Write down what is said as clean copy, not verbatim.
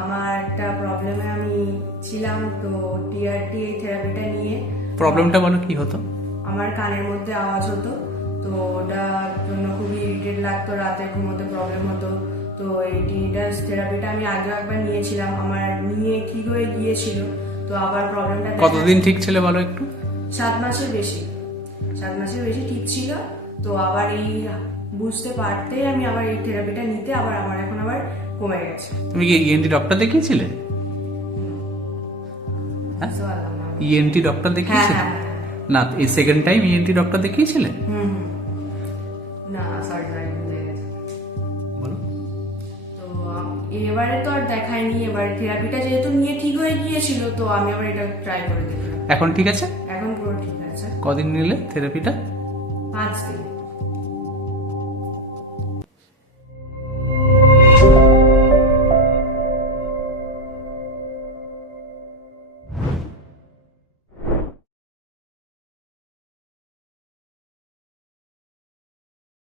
আমার একটা প্রবলেমে আমি ছিলাম, তো টিআরটি এই থেরাপিটা নিয়ে। প্রবলেমটা বলো কি হতো? আমার কানের মধ্যে আওয়াজ হতো, তো ওটার জন্য খুবই ইরিটেট লাগতো, রাতে ঘুমোতে প্রবলেম হতো। তো এই টিনিটাস থেরাপিটা আমি আগেও একবার নিয়েছিলাম, আমার নিয়ে ঠিক হয়ে গিয়েছিল। তো আবার প্রবলেমটা কতদিন ঠিক ছিল বলো একটু? 7 মাসের বেশি, 7 মাসের বেশি ঠিক ছিল। তো আবার এই বুঝতে পারতেই আমি আবার এই থেরাপিটা নিতে আবার আমার এখন আবার কমে গেছে। তুমি কি ইএনটি ডক্টর দেখিয়েছিলে? হ্যাঁ, বুঝতে পারলাম না। ইএনটি ডক্টর হ্যাঁ দেখিয়েছিলে? হ্যাঁ হ্যাঁ। না, এই সেকেন্ড টাইম ইএনটি ডক্টর দেখিয়েছিলে? হুম হুম। না সরি সরি, ভুলে গেছি। বলো। তো এবারে তো আর দেখাইনি, এবার থেরাপিটা যেহেতু নিয়ে ঠিক হয়ে গিয়েছিল, তো আমি আবার এটা ট্রাই করে দেখলাম। এখন ঠিক আছে? এখন পুরো ঠিক আছে। কদিন নিলে থেরাপিটা? 5 দিন।